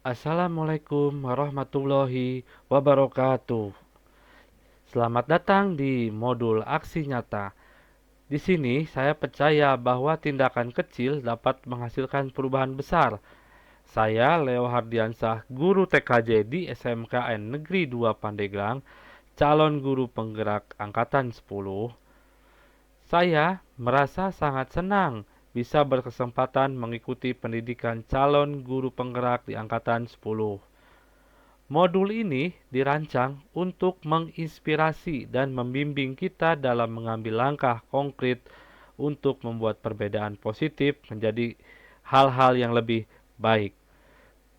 Assalamualaikum warahmatullahi wabarakatuh. Selamat datang di modul aksi nyata. Di sini saya percaya bahwa tindakan kecil dapat menghasilkan perubahan besar. Saya Leo Hardiansah, guru TKJ di SMKN Negeri 2 Pandeglang, calon guru penggerak angkatan 10. Saya merasa sangat senang bisa berkesempatan mengikuti pendidikan calon guru penggerak di angkatan 10. Modul ini dirancang untuk menginspirasi dan membimbing kita dalam mengambil langkah konkret untuk membuat perbedaan positif menjadi hal-hal yang lebih baik.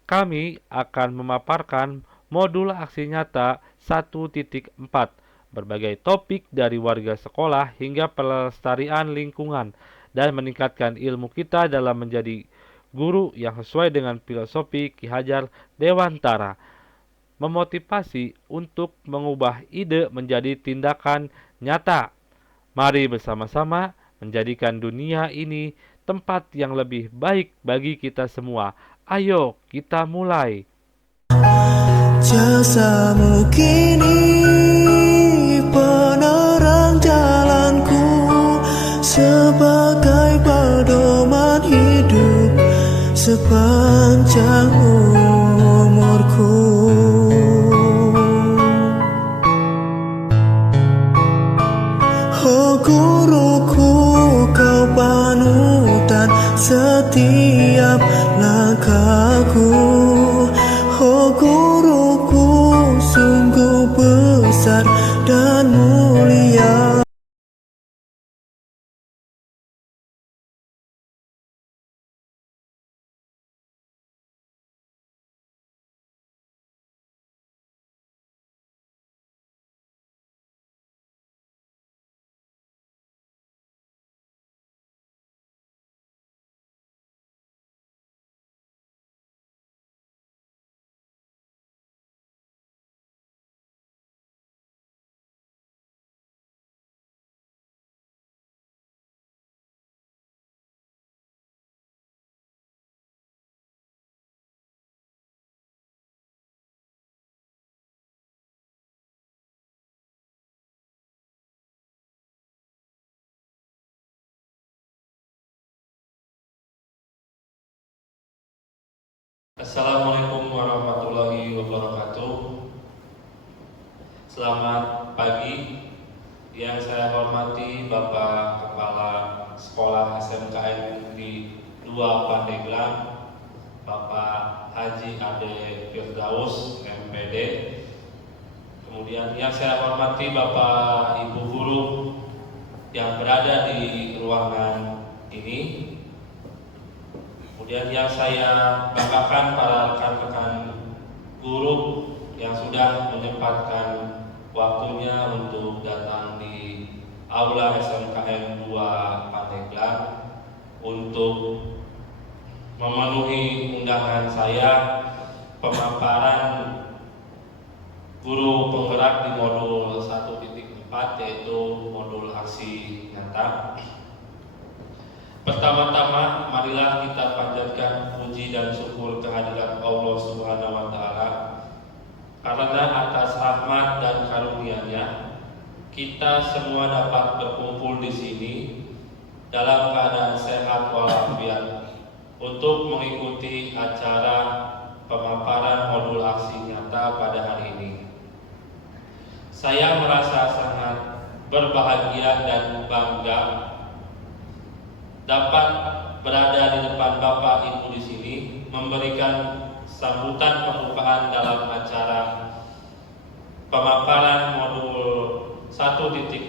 Kami akan memaparkan modul aksi nyata 1.4, berbagai topik dari warga sekolah hingga pelestarian lingkungan dan meningkatkan ilmu kita dalam menjadi guru yang sesuai dengan filosofi Ki Hajar Dewantara, memotivasi untuk mengubah ide menjadi tindakan nyata. Mari bersama-sama menjadikan dunia ini tempat yang lebih baik bagi kita semua. Ayo kita mulai. Jasamu kini penerang jalanku, sebagai pedoman hidup sepanjang umurku. Oh guruku, kau panutan setiap langkahku. Oh guruku, sungguh besar dan mulia. Assalamualaikum warahmatullahi wabarakatuh. Selamat pagi. Yang saya hormati Bapak Kepala Sekolah SMKN Negeri 2 Pandeglang, Bapak Haji Ade Firdaus MPD. Kemudian yang saya hormati Bapak Ibu guru yang berada di ruangan ini. Kemudian yang saya banggakan para rekan-rekan guru yang sudah menyempatkan waktunya untuk datang di Aula SMKN 2 Pandeglang untuk memenuhi undangan saya pemaparan guru penggerak di modul 1.4, yaitu modul aksi nyata. Pertama-tama, marilah kita panjatkan puji dan syukur kehadirat Allah Subhanahu wa Ta'ala, karena atas rahmat dan karunia-Nya kita semua dapat berkumpul di sini dalam keadaan sehat walafiat untuk mengikuti acara pemaparan modul aksi nyata pada hari ini. Saya merasa sangat berbahagia dan bangga dapat berada di depan Bapak Ibu di sini memberikan sambutan pembukaan dalam acara pemaparan modul 1.4,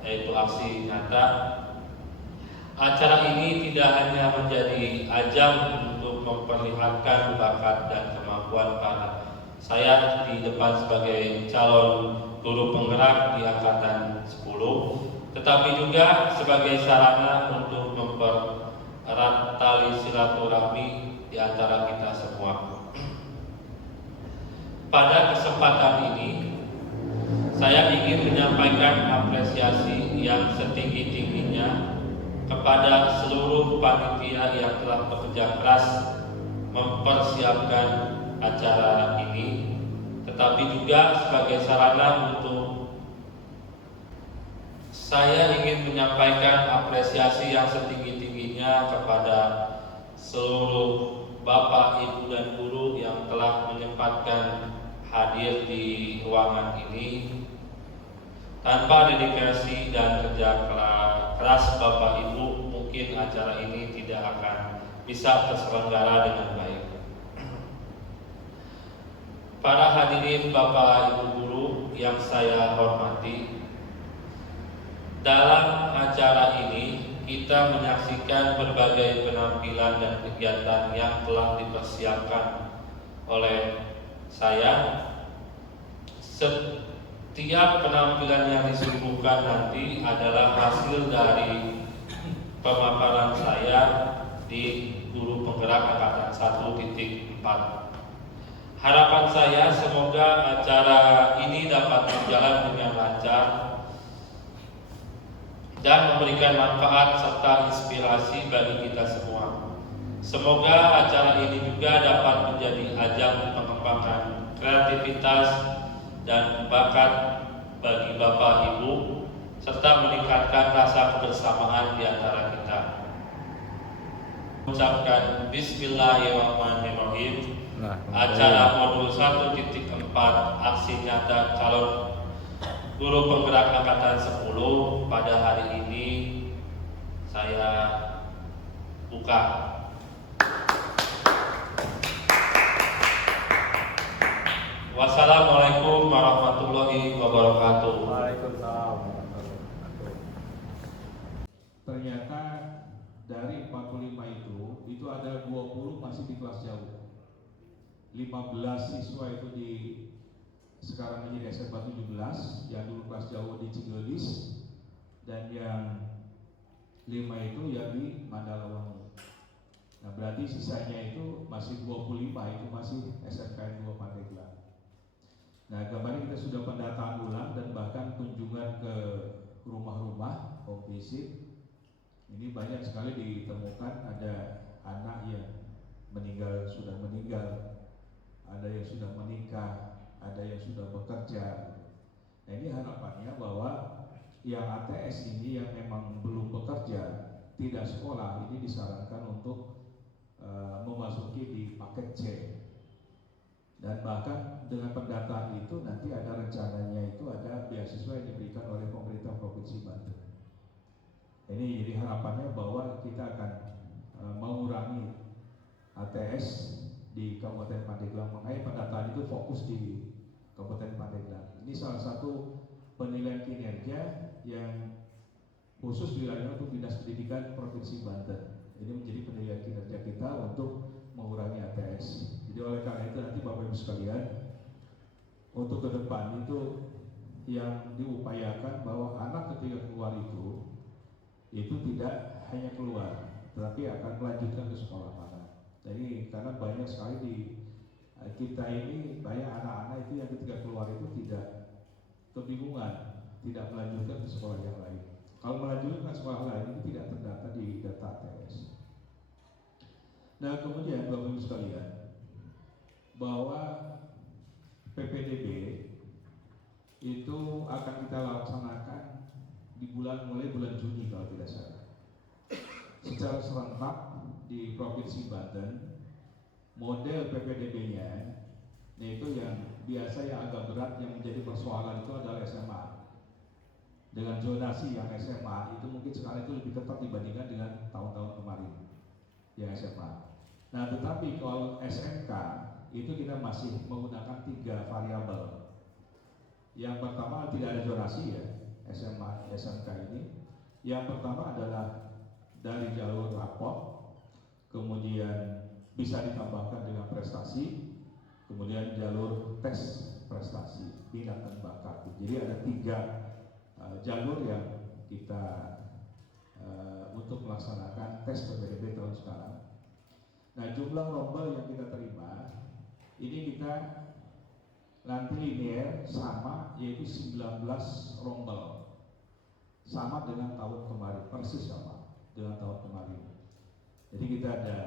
yaitu aksi nyata. Acara ini tidak hanya menjadi ajang untuk memperlihatkan bakat dan kemampuan saya di depan sebagai calon guru penggerak di angkatan 10, tetapi juga sebagai sarana untuk mempererat tali silaturahmi di antara kita semua. Pada kesempatan ini, saya ingin menyampaikan apresiasi yang setinggi-tingginya kepada seluruh panitia yang telah bekerja keras mempersiapkan acara ini, tetapi juga sebagai sarana untuk saya ingin menyampaikan apresiasi yang setinggi-tingginya kepada seluruh Bapak, Ibu, dan guru yang telah menyempatkan hadir di ruangan ini. Tanpa dedikasi dan kerja keras Bapak Ibu, mungkin acara ini tidak akan bisa terselenggara dengan baik. Para hadirin Bapak Ibu guru yang saya hormati, dalam acara ini kita menyaksikan berbagai penampilan dan kegiatan yang telah dipersiapkan oleh saya. Setiap penampilan yang disuguhkan nanti adalah hasil dari pemaparan saya di Guru Penggerak Angkatan 1.4. Harapan saya semoga acara ini dapat berjalan dengan lancar dan memberikan manfaat serta inspirasi bagi kita semua. Semoga acara ini juga dapat menjadi ajang pengembangan kreativitas dan bakat bagi Bapak Ibu, serta meningkatkan rasa kebersamaan di antara kita. Ucapkan Bismillahirrahmanirrahim. Acara modul 1.4 aksi nyata calon Guru Penggerak Angkatan 10 pada hari ini saya buka. Wassalamualaikum warahmatullahi wabarakatuh. Waalaikumsalam warahmatullahi wabarakatuh. Ternyata dari 45 itu ada 20 masih di kelas jauh. 15 siswa itu di sekarang menjadi SMA 17, yang dulu kelas jauh di Cigelis, dan yang 5 itu yang di Mandalawangi. Nah, berarti sisanya itu masih 25 itu masih SMK 2 Pandeglang. Nah, kemarin kita sudah pendataan ulang dan bahkan kunjungan ke rumah-rumah, home visit. Ini banyak sekali ditemukan ada anak yang sudah meninggal, ada yang sudah menikah, ada yang sudah bekerja. Nah, ini harapannya bahwa yang ATS ini yang memang belum bekerja, tidak sekolah, ini disarankan untuk memasuki di paket C. Dan bahkan dengan pendataan itu nanti ada rencananya itu ada beasiswa yang diberikan oleh pemerintah Provinsi Banten. Ini jadi harapannya bahwa kita akan mengurangi ATS di Kabupaten Pandeglang. Makanya pendataan itu fokus di Kabupaten Pandeglang. Ini salah satu penilaian kinerja yang khusus dilakukan untuk Dinas Pendidikan Provinsi Banten. Ini menjadi penilaian kinerja kita untuk mengurangi ATS. Jadi oleh karena itu nanti Bapak Ibu sekalian, untuk ke depan itu yang diupayakan bahwa anak ketika keluar itu tidak hanya keluar, tetapi akan melanjutkan ke sekolah mana. Jadi karena banyak sekali di kita ini banyak anak-anak itu yang ketika keluar itu tidak kebingungan, tidak melanjutkan ke sekolah yang lain. Kalau melanjutkan ke sekolah lain itu tidak terdata di data ATS. Nah, kemudian Bapak Ibu sekalian, bahwa PPDB itu akan kita laksanakan mulai bulan Juni kalau tidak salah, secara serentak di Provinsi Banten. Model PPDB-nya yaitu yang biasa yang agak berat yang menjadi persoalan itu adalah SMA. Dengan zonasi yang SMA itu mungkin sekarang itu lebih ketat dibandingkan dengan tahun-tahun kemarin yang SMA. Nah, tetapi kalau SMK itu kita masih menggunakan 3 variabel. Yang pertama tidak ada zonasi ya, SMA SMK ini. Yang pertama adalah dari jalur rapot, kemudian bisa ditambahkan dengan prestasi, kemudian jalur tes prestasi, minat dan bakat. Jadi ada 3 jalur yang kita untuk melaksanakan tes PPDB tahun sekarang. Nah, jumlah rombel yang kita terima ini kita nanti linear sama, yaitu 19 rombel, sama dengan tahun kemarin, persis sama dengan tahun kemarin. Jadi kita ada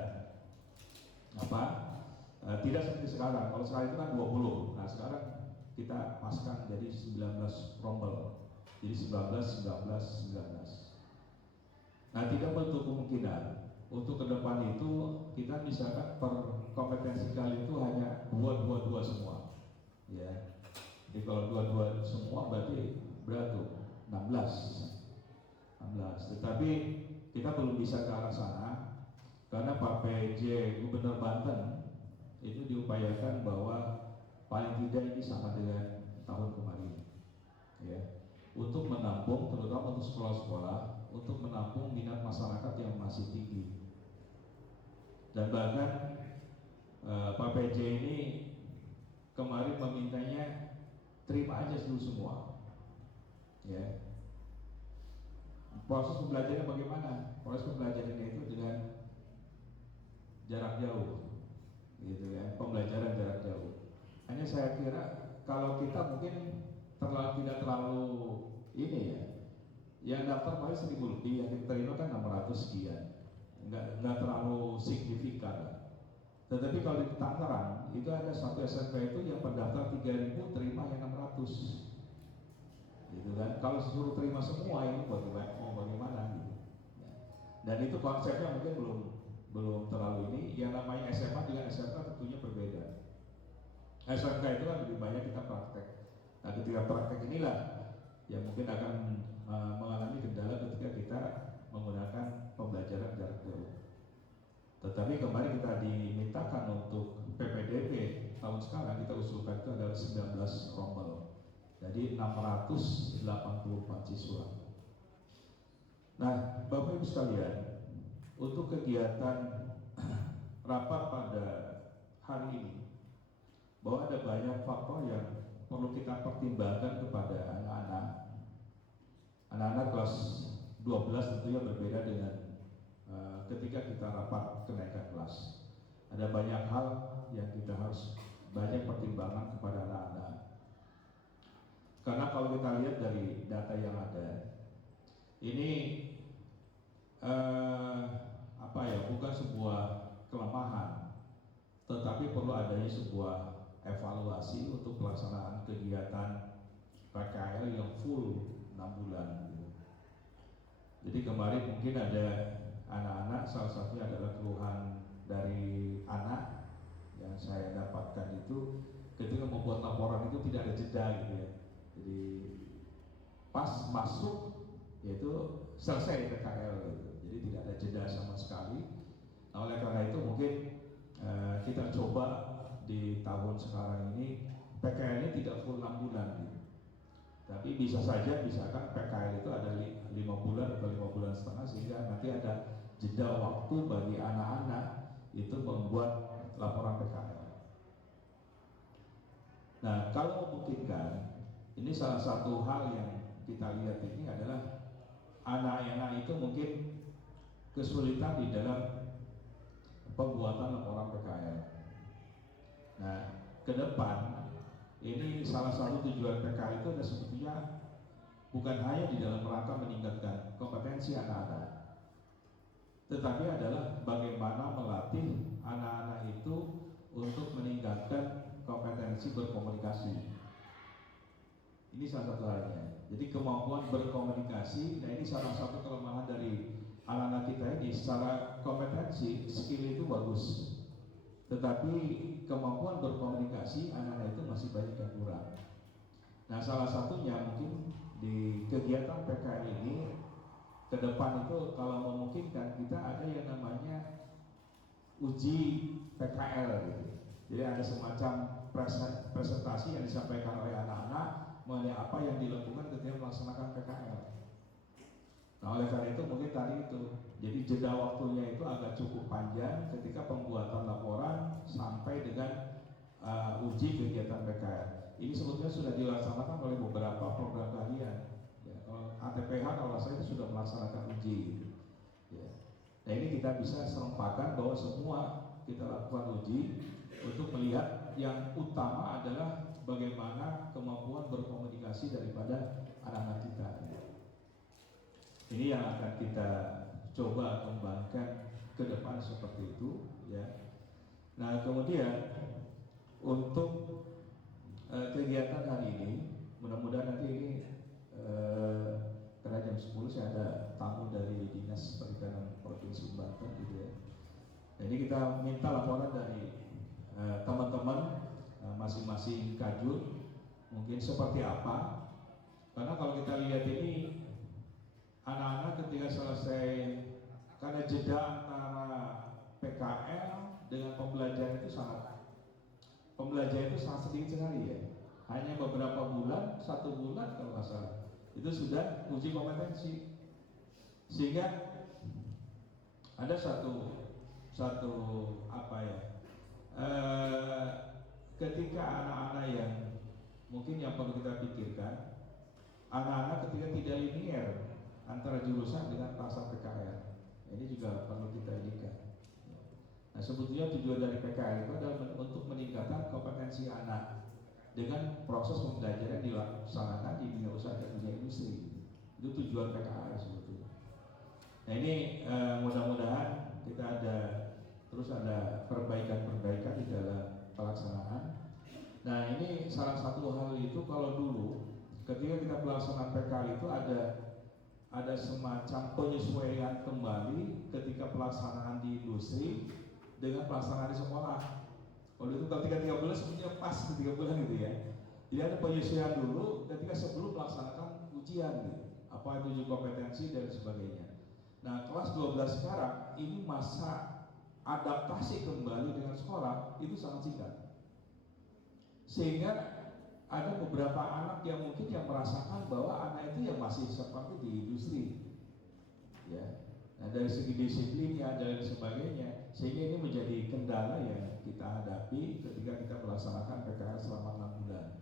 Tidak seperti sekarang. Kalau sekarang itu kan 20. Nah sekarang kita paskan jadi 19 rombel. Jadi 19, 19, 19. Nah tidak menutup kemungkinan untuk ke depan itu kita misalkan per kompetensi kali itu hanya 2 semua. Ya. Jadi kalau 2 semua berarti berapa tuh? 16. Tetapi kita belum bisa ke arah sana karena Pak PJ Gubernur Banten itu diupayakan bahwa paling tidak ini sama dengan tahun kemarin, ya, untuk menampung terutama untuk sekolah-sekolah, untuk menampung minat masyarakat yang masih tinggi. Dan bahkan Pak PJ ini kemarin memintanya terima aja dulu semua, ya. Proses pembelajarannya bagaimana? Proses pembelajarannya itu dengan jarak jauh, gitu ya, pembelajaran jarak jauh. Hanya saya kira kalau kita mungkin tidak terlalu ini ya, yang daftar paling 1000 lebih, yang diterima kan 600 sekian, nggak terlalu signifikan lah. Tetapi kalau di Tangerang itu ada satu SMP itu yang pendaftar 3000 terima yang 600. Gitu kan, kalau disuruh terima semua ini bagaimana gitu. Dan itu konsepnya mungkin belum terlalu ini. Yang namanya SMA dengan SMK tentunya berbeda. SMK itu kan lebih banyak kita praktek. Nah ketika praktek inilah yang mungkin akan mengalami kendala ketika kita menggunakan pembelajaran jarak jauh. Tetapi kemarin kita dimintakan untuk PPDB tahun sekarang kita usulkan itu adalah 19 rombel. Jadi 684 siswa. Nah, Bapak Ibu sekalian, untuk kegiatan rapat pada hari ini, bahwa ada banyak faktor yang perlu kita pertimbangkan kepada anak-anak. Anak-anak kelas 12 tentunya berbeda dengan ketika kita rapat kenaikan kelas. Ada banyak hal yang kita harus banyak pertimbangan kepada anak-anak. Karena kalau kita lihat dari data yang ada, ini bukan sebuah kelemahan, tetapi perlu adanya sebuah evaluasi untuk pelaksanaan kegiatan PKL yang full 6 bulan. Jadi kemarin mungkin ada anak-anak, salah satunya adalah keluhan dari anak yang saya dapatkan itu ketika membuat laporan itu tidak ada jeda gitu ya. Jadi pas masuk yaitu selesai PKL gitu. Jadi tidak ada jeda sama sekali. Nah, oleh karena itu mungkin kita coba di tahun sekarang ini PKL ini tidak full 6 bulan gitu. Tapi bisa saja misalkan PKL itu ada 5 bulan atau 5 bulan setengah sehingga nanti ada jeda waktu bagi anak-anak itu membuat laporan PKL. Nah, kalau memungkinkan, ini salah satu hal yang kita lihat ini adalah anak-anak itu mungkin kesulitan di dalam pembuatan laporan PKL. Nah, ke depan ini salah satu tujuan PKL itu adalah sebetulnya bukan hanya di dalam rangka meningkatkan kompetensi anak-anak, tetapi adalah bagaimana melatih anak-anak itu untuk meningkatkan kompetensi berkomunikasi. Ini salah satu halnya. Jadi kemampuan berkomunikasi, nah ini salah satu kelemahan dari anak-anak kita ini. Secara kompetensi, skill itu bagus, tetapi kemampuan berkomunikasi anak-anak itu masih banyak yang kurang. Nah salah satunya mungkin di kegiatan PKL ini ke depan itu kalau memungkinkan kita ada yang namanya uji PKL gitu. Jadi ada semacam presentasi yang disampaikan oleh anak-anak mengenai apa yang dilakukan ketika melaksanakan PKL. Nah oleh karena itu mungkin tadi itu, jadi jeda waktunya itu agak cukup panjang ketika pembuatan laporan sampai dengan uji kegiatan PKL. Ini sebetulnya sudah dilaksanakan oleh beberapa program kajian. Ya, kalau ATPH kalau saya itu sudah melaksanakan uji. Gitu. Ya. Nah ini kita bisa serempakan bahwa semua kita lakukan uji untuk melihat yang utama adalah bagaimana kemampuan berkomunikasi daripada anak-anak kita. Ini yang akan kita coba kembangkan ke depan seperti itu, ya. Nah kemudian untuk kegiatan hari ini, mudah-mudahan nanti ini karena jam 10 saya ada tamu dari Dinas Perikanan Provinsi Banten gitu ya. Jadi kita minta laporan dari teman-teman masing-masing kajun mungkin seperti apa. Karena kalau kita lihat ini anak-anak ketika selesai, karena jeda antara PKL dengan pembelajaran itu sangat sedikit sekali ya. Hanya beberapa bulan, 1 bulan kalau nggak salah, itu sudah uji kompetensi. Sehingga ada satu apa ya, ketika anak-anak yang mungkin yang perlu kita pikirkan, anak-anak ketika tidak linear antara jurusan dengan pasar PKL, ini juga perlu kita inikan. Nah sebetulnya tujuan dari PKL itu adalah untuk meningkatkan kompetensi anak dengan proses pembelajaran dilaksanakan di dunia usaha dan dunia industri. Itu tujuan PKL sebetulnya. Nah ini mudah-mudahan kita terus ada perbaikan-perbaikan di dalam pelaksanaan. Nah ini salah satu hal itu, kalau dulu ketika kita pelaksanaan PKL itu ada semacam penyesuaian kembali ketika pelaksanaan di industri dengan pelaksanaan di sekolah. Kalau itu ketika 3 bulan sebenarnya pas 3 bulan gitu ya. Jadi ada penyesuaian dulu ketika sebelum melaksanakan ujian gitu. Apa itu uji kompetensi dan sebagainya. Nah kelas 12 sekarang ini masa adaptasi kembali dengan sekolah itu sangat singkat. Sehingga ada beberapa anak yang mungkin yang merasakan bahwa anak itu yang masih seperti di industri, ya. Nah dari segi disiplinnya dan sebagainya, sehingga ini menjadi kendala yang kita hadapi ketika kita melaksanakan PKL selama 6 bulan.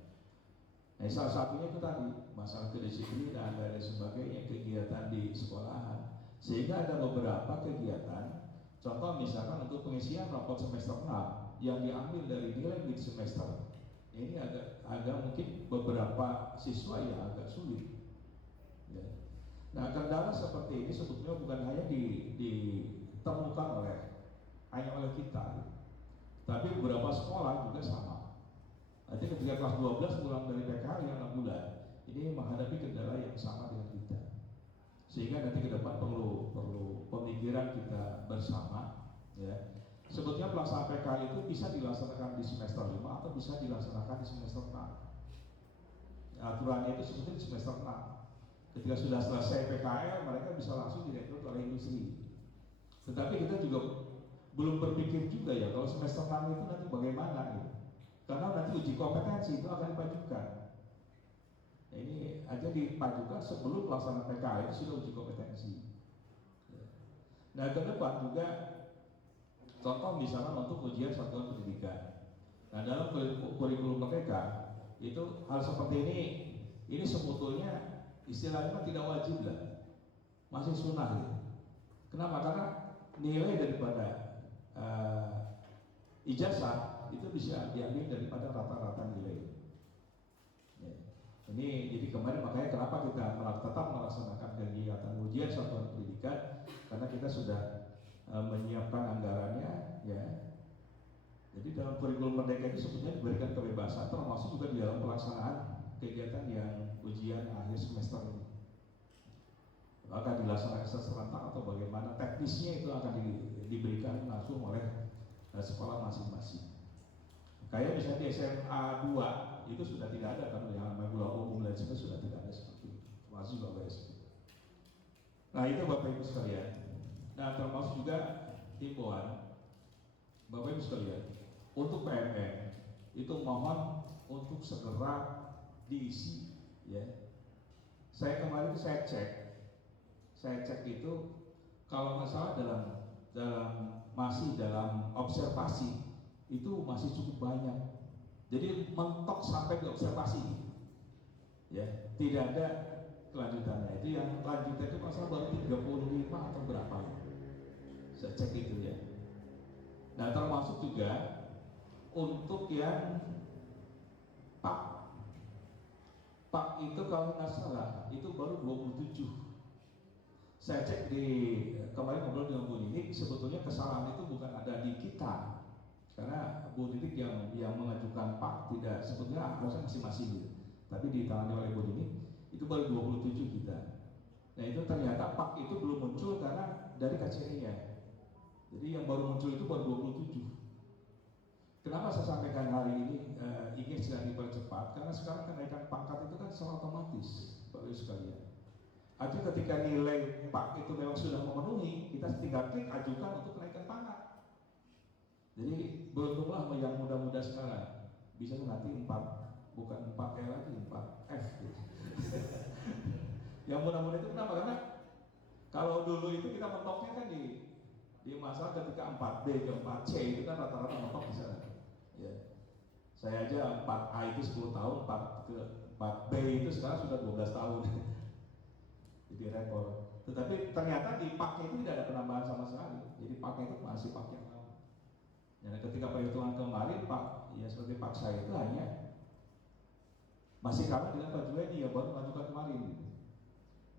Nah salah satunya itu tadi masalah kedisiplinan dan sebagainya, kegiatan di sekolahan. Sehingga ada beberapa kegiatan, contoh misalkan untuk pengisian rapot semester 6 yang diambil dari nilai mid semester. Ini agak mungkin beberapa siswa yang agak sulit. Ya. Nah kendala seperti ini sebetulnya bukan hanya ditemukan hanya oleh kita, tapi beberapa sekolah juga sama. Nanti ketika kelas 12 pulang dari PKL yang 6 bulan, ini menghadapi kendala yang sama dengan kita. Sehingga nanti ke depan perlu pemikiran kita bersama, ya. Sebetulnya pelaksanaan PKL itu bisa dilaksanakan di semester 5 atau bisa dilaksanakan di semester 6. Aturannya itu sebetulnya di semester 6. Ketika sudah selesai PKL, mereka bisa langsung direkrut oleh industri. Tetapi kita juga belum berpikir juga ya, kalau semester 6 itu nanti bagaimana gitu. Karena nanti uji kompetensi itu akan dipajukan. Nah, ini aja dipajukan sebelum pelaksanaan PKL itu sudah uji kompetensi. Nah ke depan juga, contoh misalnya untuk ujian satuan pendidikan. Nah dalam kurikulum mereka itu hal seperti ini sebetulnya istilahnya tidak wajib lah, masih sunnah ya. Kenapa? Karena nilai daripada ijazah itu bisa diambil daripada rata-rata nilai. Ya. Ini jadi kemarin makanya kenapa kita tetap melaksanakan kegiatan ujian satuan pendidikan, karena kita sudah menyiapkan anggarannya, ya. Jadi dalam kurikulum merdeka itu sebetulnya diberikan kebebasan, termasuk juga di dalam pelaksanaan kegiatan yang ujian akhir semester ini. Akan dilaksanakan serentak atau bagaimana teknisnya itu akan diberikan langsung oleh sekolah masing-masing. Kayak misalnya di SMA 2 itu sudah tidak ada kan yang namanya kuliah umum dan sebagainya, sudah tidak ada seperti itu. Termasuk juga BSD. Nah itu Bapak Ibu sekalian. Nah termasuk juga himbauan Bapak Ibu sekalian untuk PMN itu mohon untuk segera diisi, ya. Saya kemarin saya cek itu kalau nggak salah masih dalam observasi itu masih cukup banyak. Jadi mentok sampai ke observasi, ya, tidak ada kelanjutannya. Itu yang lanjutnya itu masalah baru 35 atau berapa, saya cek itu ya. Nah termasuk juga untuk yang Pak itu kalau nggak salah itu baru 27. Saya cek kemarin ngobrol dengan Bu Nini, sebetulnya kesalahan itu bukan ada di kita, Karena Bu Titik yang mengajukan PAK tidak sebetulnya harusnya masing-masing gitu. Tapi ditangani oleh Bu Titik itu baru 27 kita. Nah itu ternyata PAK itu belum muncul karena dari KCI-nya. Jadi yang baru muncul itu baru 27. Kenapa saya sampaikan hari ini ingin segera dipercepat? Karena sekarang kenaikan pangkat itu kan secara otomatis, Bapak Ibu sekalian. Artinya ketika nilai PAK itu memang sudah memenuhi, kita tinggal klik ajukan untuk kenaikan pangkat. Jadi beruntunglah yang muda-muda sekarang, bisa nanti 4, bukan 4E lagi, 4F gitu. Yang muda-muda itu kenapa? Karena kalau dulu itu kita mentoknya kan di masa ketika 4B ke 4C itu kan rata-rata mentok di sana. Ya. Saya aja 4A itu 10 tahun, 4B itu sekarang sudah 12 tahun. Jadi rekor. Tetapi ternyata di PAK itu tidak ada penambahan sama sekali. Jadi PAK itu masih PAK yang lama. Dan ketika perhitungan kemarin Pak, ya seperti Pak saya itu hanya masih kalah dengan Pak Juwedi yang baru mengajukan kemarin. Gitu.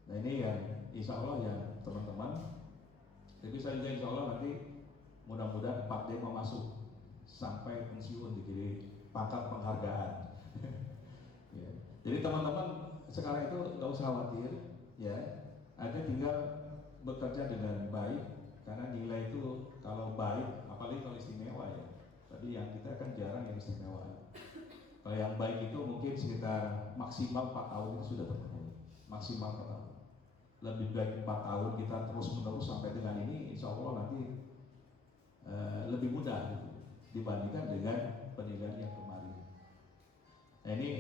Nah ini yang insya Allah ya teman-teman. Tapi saya juga insya Allah nanti mudah-mudahan Pak D mau masuk sampai pensiun di pangkat penghargaan. Ya. Jadi teman-teman sekarang itu nggak usah khawatir, ya. Ada tinggal bekerja dengan baik karena nilai itu kalau baik, apalagi kalau istimewa ya. Tadi yang kita kan jarang yang istimewa. Kalau yang baik itu mungkin sekitar maksimal 4 tahun itu sudah terpenuhi, maksimal 4 tahun. Lebih baik 4 tahun kita terus menerus sampai dengan ini, insya Allah nanti lebih mudah gitu, dibandingkan dengan penilaian yang kemarin. Nah ini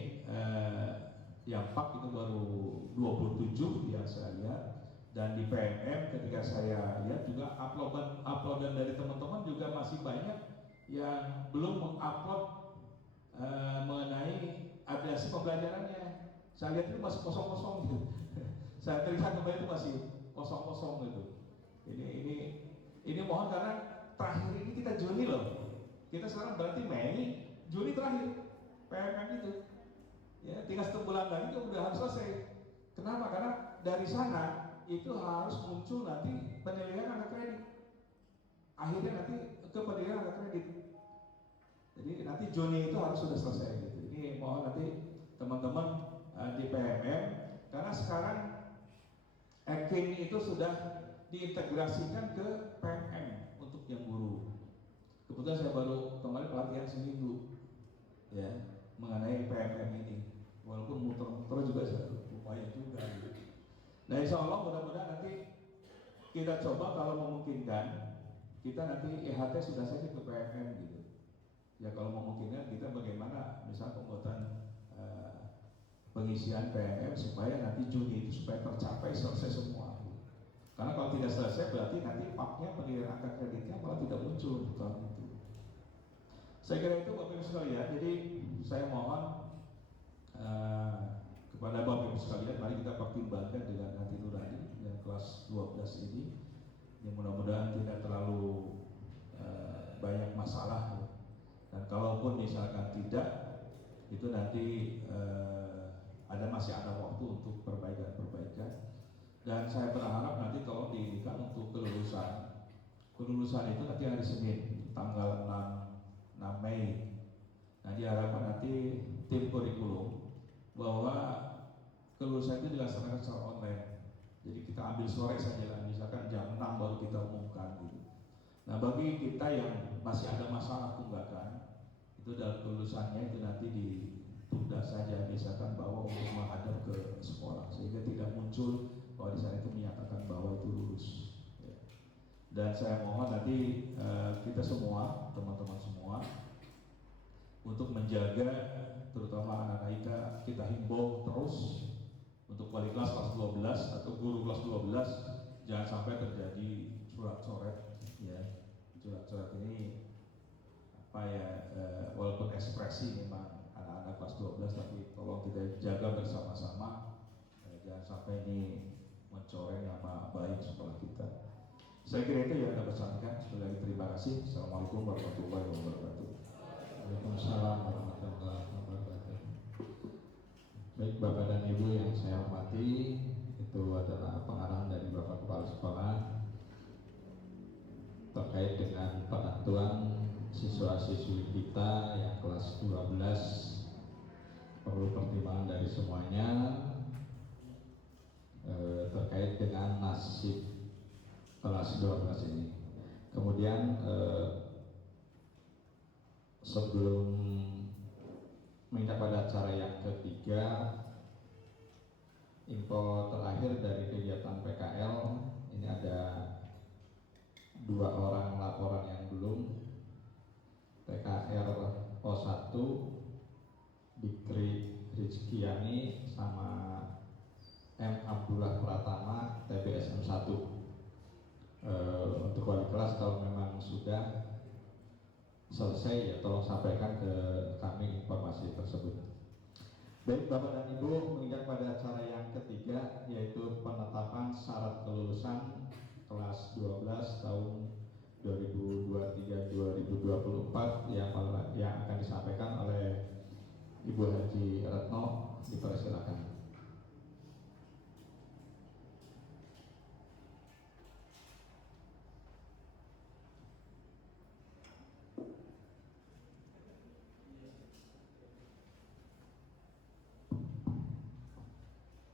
yang PAK itu baru 27 yang saya lihat, dan di PMM ketika saya lihat juga uploadan dari teman-teman juga masih banyak yang belum mengupload mengenai adresi pembelajarannya. Saya lihat itu masih kosong-kosong gitu. Saya terlihat kembali itu masih kosong-kosong gitu. Ini mohon karena terakhir ini kita Juni loh. Kita sekarang berarti Mei, Juni terakhir PMM itu. Ya, tinggal 1 bulan lagi itu udah harus selesai. Kenapa? Karena dari sana itu harus muncul nanti penilaian angka kredit. Akhirnya nanti ke penilaian angka kredit. Jadi nanti Juni itu harus sudah selesai gitu. Ini mohon nanti teman-teman di PMM, karena sekarang Ekin itu sudah diintegrasikan ke PMM untuk yang guru. Kebetulan saya baru kemarin pelatihan seminggu ya mengenai PMM ini. Walaupun muter-muter juga saya upaya juga. Gitu. Nah insya Allah mudah-mudahan nanti kita coba kalau memungkinkan kita nanti EHT sudah saja ke PMM gitu. Ya kalau memungkinkan kita bagaimana misalnya pembuatan pengisian PMM supaya nanti Juni itu supaya tercapai selesai semua. Karena kalau tidak selesai berarti nanti PAK-nya penilaian angka kreditnya malah tidak muncul di tahun itu. Saya kira itu Bapak Ibu sekalian. Jadi saya mohon kepada Bapak Ibu sekalian, mari kita pertimbangkan dengan hati nurani yang kelas 12 ini, yang mudah-mudahan tidak terlalu banyak masalah. Dan kalaupun misalkan tidak, itu nanti masih ada waktu untuk perbaikan. Dan saya berharap nanti kalau diinginkan untuk kelulusan itu nanti hari Senin tanggal 6 Mei. Nah diharapkan nanti tim kurikulum bahwa kelulusan itu dilaksanakan secara online. Jadi kita ambil sore saja lah, misalkan jam 6 baru kita umumkan gitu. Nah bagi kita yang masih ada masalah tunggakan, itu dalam kelulusannya itu nanti ditunda saja, misalkan bahwa untuk menghadap ke sekolah, sehingga tidak muncul bahwa di sana itu menyatakan bahwa itu lulus. Ya. Dan saya mohon nanti kita semua, teman-teman semua, untuk menjaga terutama anak-anak kita himbau terus untuk wali kelas 12 atau guru kelas 12 jangan sampai terjadi surat coret ya. Surat coret ini walaupun ekspresi memang anak-anak kelas 12 tapi tolong kita jaga bersama-sama jangan sampai ini mencoreng nama baik sekolah kita. Saya kira itu yang dapat sampaikan. Sekali lagi terima kasih. Assalamualaikum warahmatullahi wabarakatuh. Waalaikumsalam warahmatullahi wabarakatuh. Baik Bapak dan Ibu yang saya hormati, itu adalah pengarahan dari Bapak Kepala Sekolah terkait dengan penentuan siswa-siswi kita yang kelas 12 perlu pertimbangan dari semuanya terkait dengan nasib kelas 12 ini. Kemudian sebelum menginjak pada acara yang ketiga, info terakhir dari kegiatan PKL ini ada 2 orang laporan yang belum. PKR O1 Dikri Rizkiani sama M. Abdullah Pratama TBSM 1. Untuk wali kelas kalau memang sudah selesai ya tolong sampaikan ke kami informasi tersebut. Baik Bapak dan Ibu, menginjak pada acara yang ketiga yaitu penetapan syarat kelulusan kelas 12 tahun 2023-2024 yang akan disampaikan oleh Ibu Haji Retno, dipersilakan.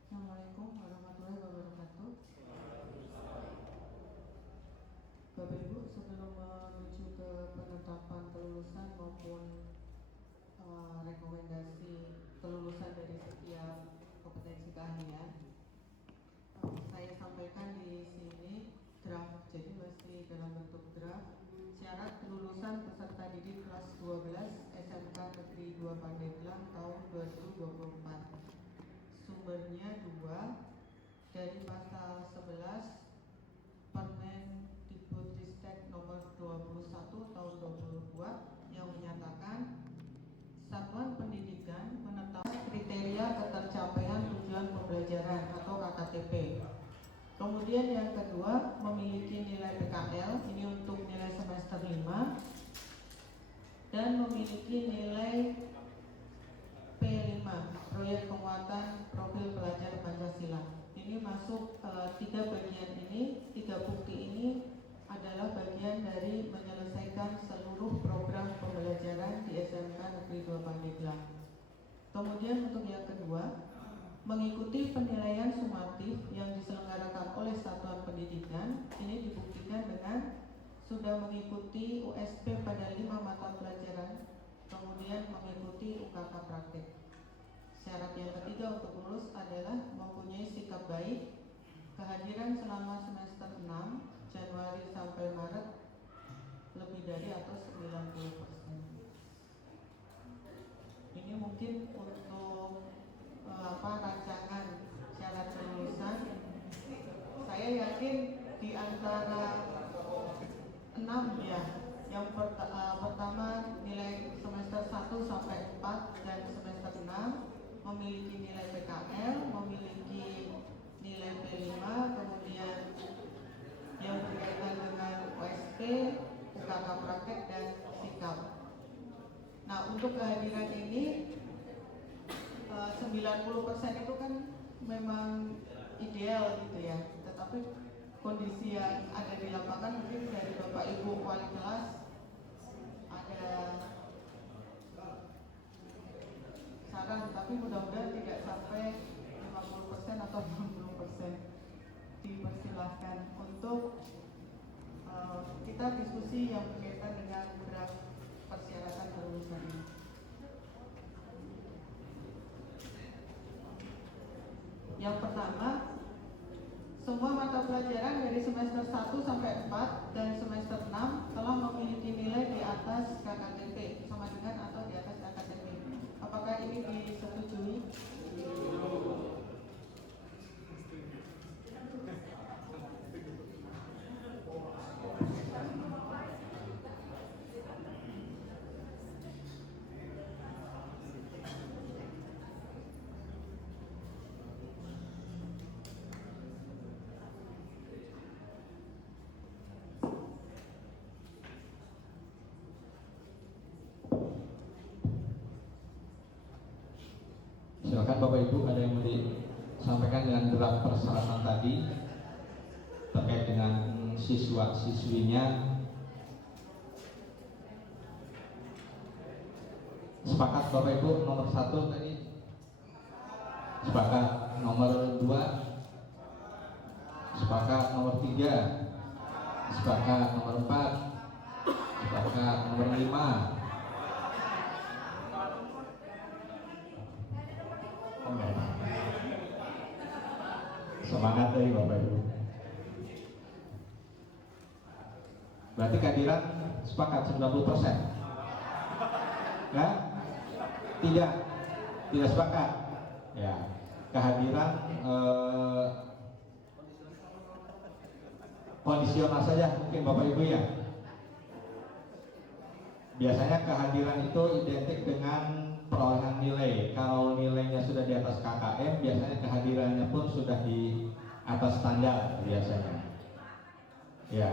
Assalamualaikum warahmatullahi wabarakatuh. Bapak Ibu, sebelum menuju ke penetapan kelulusan maupun rekomendasi kelulusan dari setiap kompetensi keahlian, saya sampaikan di sini draft, jadi masih dalam bentuk draft syarat kelulusan peserta didik kelas 12 SMK Negeri 2 Pandeglang tahun 2024. Sumbernya 2 dari pasal 11 Permendikbudristek nomor 21 tahun 2022 yang menyatakan satuan pendidikan menetapkan kriteria ketercapaian tujuan pembelajaran atau KKTP. Kemudian yang kedua, memiliki nilai PKL, ini untuk nilai semester 5, dan memiliki nilai P5, proyek penguatan profil pelajar Pancasila. Ini masuk 3 bagian ini, 3 bukti ini adalah bagian dari menyelesaikan seluruh program pembelajaran di SMK Negeri 2 Pandeglang. Kemudian untuk yang kedua, mengikuti penilaian sumatif yang diselenggarakan oleh satuan pendidikan, ini dibuktikan dengan sudah mengikuti USP pada 5 mata pelajaran, kemudian mengikuti UKK praktik. Syarat yang ketiga untuk lulus adalah mempunyai sikap baik, kehadiran selama semester 6 Januari sampai Maret lebih dari atau 90%. Ini mungkin untuk rancangan syarat kelulusan. Saya yakin di antara 6 ya. Yang pertama nilai semester 1 sampai 4 dan semester 6 memiliki nilai PKL, memiliki nilai P5, kemudian yang berkaitan dengan OSP, UKK praktek dan sikap. Nah, untuk kehadiran ini 90% itu kan memang ideal gitu ya. Tetapi kondisi yang ada di lapangan mungkin dari Bapak Ibu wali kelas ada saran, tapi mudah-mudahan tidak sampai 50% atau 60%. Dipersilahkan untuk kita diskusi yang berkaitan dengan draft persyaratan kelulusan ini. Yang pertama, semua mata pelajaran dari semester 1 sampai 4 dan semester 6 telah memiliki nilai di atas KKTP, sama dengan atau di atas KKTP. Apakah ini disetujui? Silakan Bapak Ibu, ada yang mau disampaikan dengan draft persyaratan tadi terkait dengan siswa-siswinya. Sepakat Bapak Ibu nomor 1 tadi? Sepakat. Nomor 2? Sepakat. Nomor 3? Sepakat. Nomor 4? Sepakat. Nomor 5? Semangat dari Bapak Ibu. Berarti kehadiran sepakat 90%? Nah, tidak sepakat. Ya, kehadiran kondisional saja mungkin Bapak Ibu ya. Biasanya kehadiran itu identik dengan perolehan nilai. Kalau nilainya sudah di atas KKM, biasanya kehadirannya pun sudah di atas standar biasanya. Ya.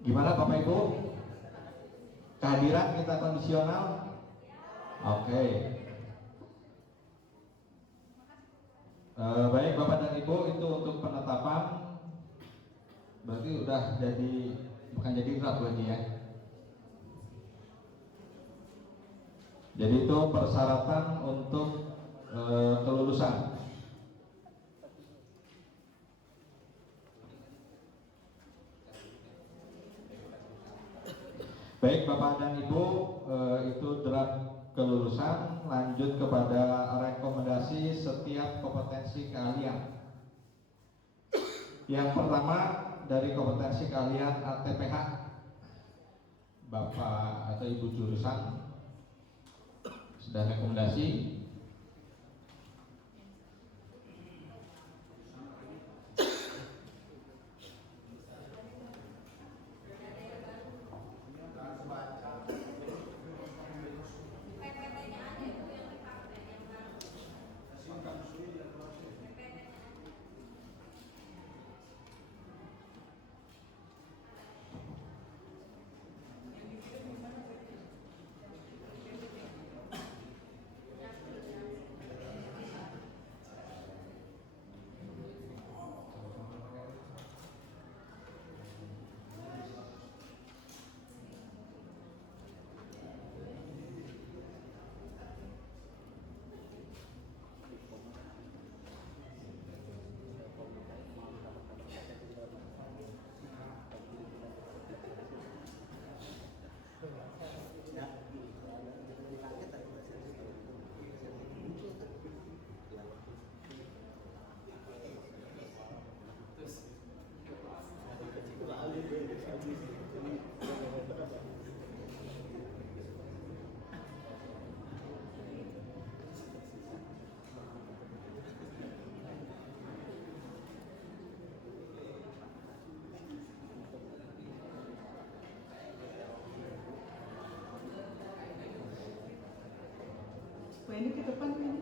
Gimana Bapak Ibu? Kehadiran kita kondisional? Oke. Baik Bapak dan Ibu, itu untuk penetapan. Berarti udah bukan jadi draft lagi ya. Jadi itu persyaratan untuk kelulusan. Baik Bapak dan Ibu, itu draft kelulusan. Lanjut kepada rekomendasi setiap kompetensi keahlian. Yang pertama dari kompetensi keahlian ATPH, Bapak atau Ibu jurusan sudah rekomendasi. Ini ke depan ini.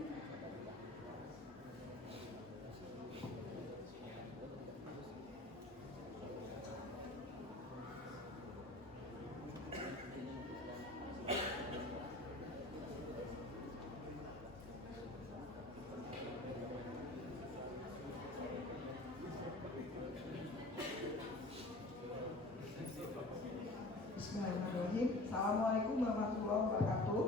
Bismillahirrahmanirrahim. Assalamualaikum warahmatullahi wabarakatuh.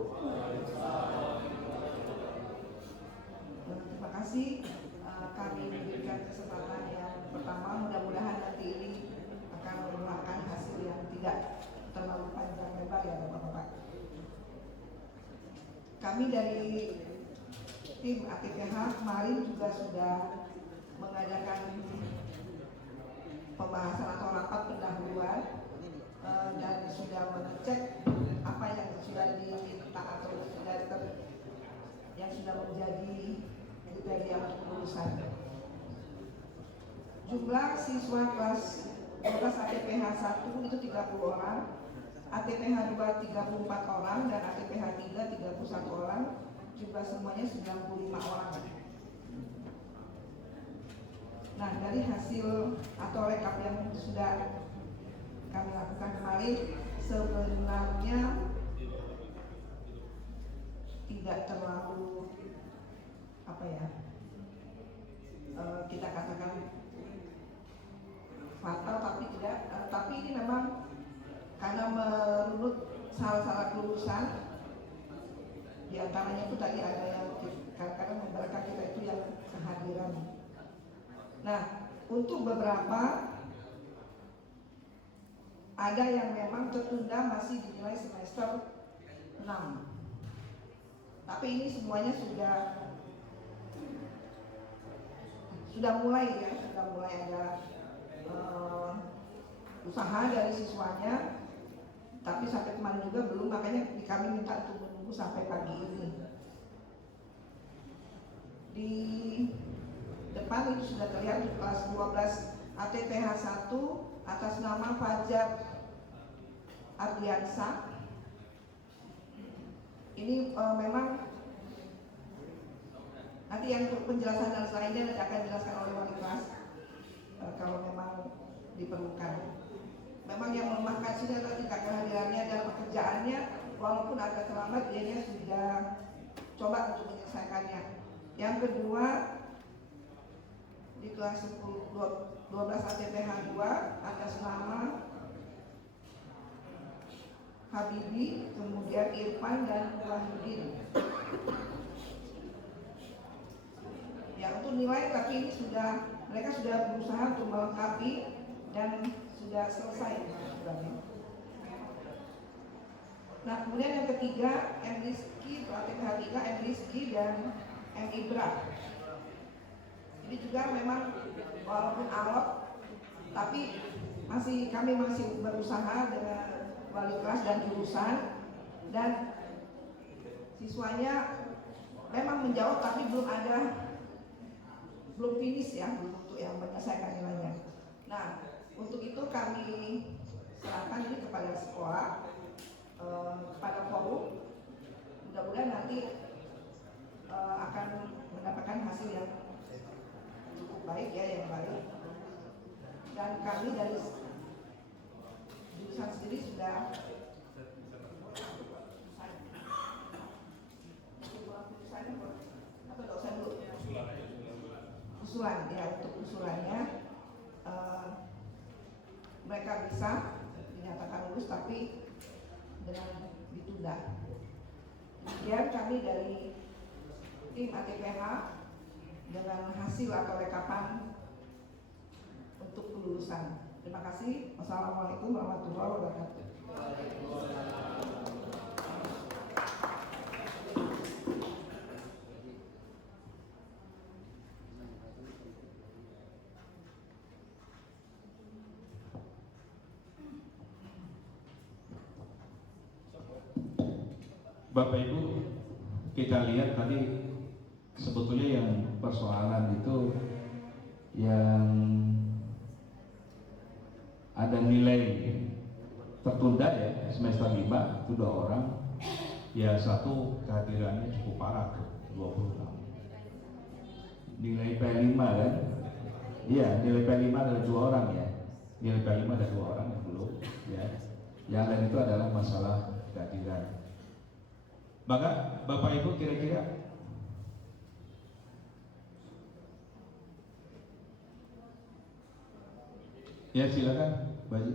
Terima kasih kami memberikan kesempatan yang pertama. Mudah-mudahan nanti ini akan merupakan hasil yang tidak terlalu panjang lebar ya Bapak-Bapak. Kami dari tim ATPH kemarin juga sudah mengadakan pembahasan atau rapat pendahuluan dan sudah mengecek apa yang sudah diminta atau yang sudah menjadi kriteria lulusan. Jumlah siswa kelas 12 ATPH 1 itu 30 orang, ATPH 2 34 orang, dan ATPH 3 31 orang. Jumlah semuanya 95 orang. Nah, dari hasil atau rekap yang sudah kami lakukan kemarin, sebenarnya tidak terlalu kita katakan fatal, tapi ini memang karena menurut salah kelulusan, di antaranya itu tadi ada yang kadang-kadang memberatkan kita itu yang kehadiran. Nah, untuk beberapa ada yang memang tertunda masih dinilai semester 6. Tapi ini semuanya sudah mulai ya, sudah mulai ada usaha dari siswanya, tapi sampai kemarin juga belum, makanya kami minta untuk menunggu sampai pagi ini. Di depan itu sudah terlihat di kelas 12 ATPH 1 atas nama Fajar Ardiansa. Ini memang nanti yang penjelasan dan lainnya nanti akan dijelaskan oleh wali kelas kalau memang diperlukan. Memang yang melemahkan sini adalah tingkat kehadirannya dalam pekerjaannya, walaupun agak terlambat dia sudah coba untuk menyelesaikannya. Yang kedua, di kelas 12 ATPH 2 atas nama Habibi, kemudian Irfan dan Wahidin. Ya, untuk nilai tapi ini mereka sudah berusaha untuk melengkapi dan sudah selesai. Nah, kemudian yang ketiga, M. Rizky, ATPH 3, M. Rizky dan M. Ibra. Ini juga memang walaupun alot, tapi kami masih berusaha dengan wali kelas dan jurusan, dan siswanya memang menjawab tapi belum finish ya, untuk yang menyelesaikan nilainya. Nah, untuk itu kami serahkan ini kepada sekolah, kepada forum. Mudah-mudahan nanti akan mendapatkan hasil yang cukup baik ya, yang baik. Dan kami dari jurusan sendiri sudah usulan ya, untuk usulannya mereka bisa dinyatakan lulus tapi dengan ditunda. Kemudian kami dari tim ATPH dengan hasil atau rekapan untuk kelulusan. Terima kasih. Wassalamualaikum warahmatullahi wabarakatuh. Bapak Ibu, kita lihat tadi sebetulnya yang persoalan itu yang ada nilai tertunda ya, semester 5 itu 2 orang, ya satu kehadirannya cukup parah tuh, 26. Nilai P5 kan? Iya, nilai P5 ada 2 orang ya. Nilai P5 ada 2 orang yang belum ya. Yang lain itu adalah masalah kehadiran. Maka Bapak Ibu kira-kira ya, silakan Mbak Haji.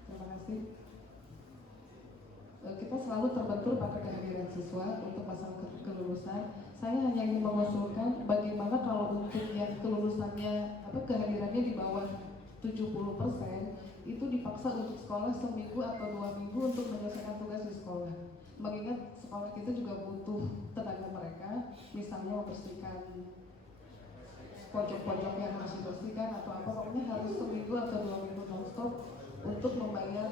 Terima kasih. Kita selalu terbentur pada kehadiran siswa untuk masalah kelulusan. Saya hanya ingin mengusulkan bagaimana kalau untuk yang kelulusannya kehadirannya di bawah 70% itu dipaksa untuk sekolah seminggu atau 2 minggu untuk menyelesaikan tugas di sekolah. Mengingat sekolah kita juga butuh tenaga mereka, misalnya membersihkan pojok-pojok yang harus dibersihkan atau apa, pokoknya harus seminggu atau 2 minggu non-stop untuk membayar